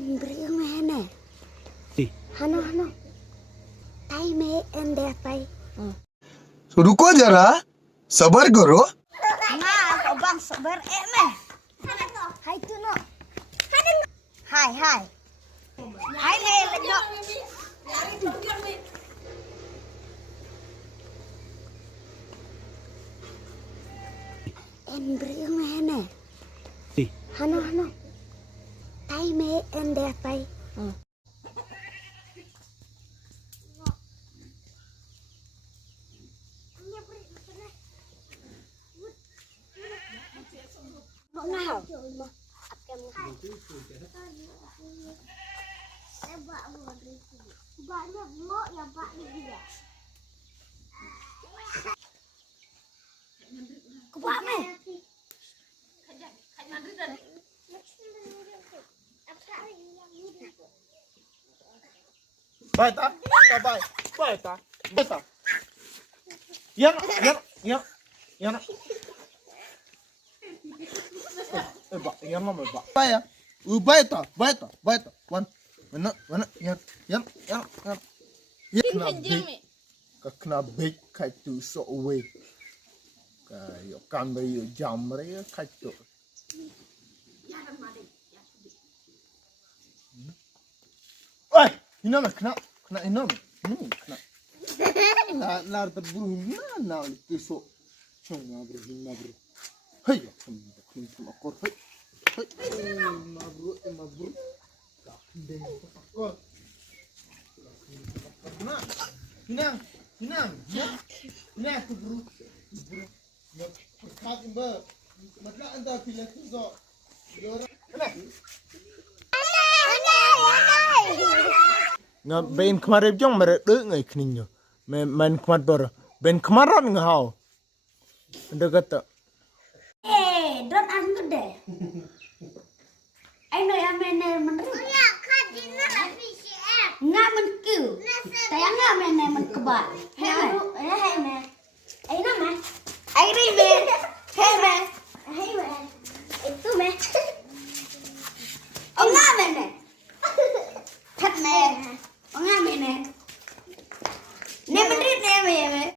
En bring mana? Đi. Hano. Time en deh pai. रुको जरा सबर करो. Nah, kau bang sabar meh. Hai tu no. Hai. Hai le lejo. En bring mana? Đi. Hano. Time en deh pai. Ngào. Kupak meh. Baik tak? Baik tak? Yang. Pak, yang ngomong Pak. Apa ya? Baik tak? Wan, mana? Yang. Kena big kayak tu so away. Kayak kamera yo jam mereka kayak tu. Oi, ini mah kena ini mah. Kena. Lar terburu mana itu so. Cuma bro. Hei, cuma kor. Hei. Mabru. Hinang. Nah, tu bro. Kat imba. Matla anda pilih tu so. Nga ben kemarin jong merek ngai kninyo. Men kemar ber. Ben kemaran ngau. Anda kata. Don angkat deh. Ai noi amene men. Ya, kadina VCF. Nga men kiu. Tayang nga amene men keba. Hei me. Ai nama. Ai ribe. Hei me.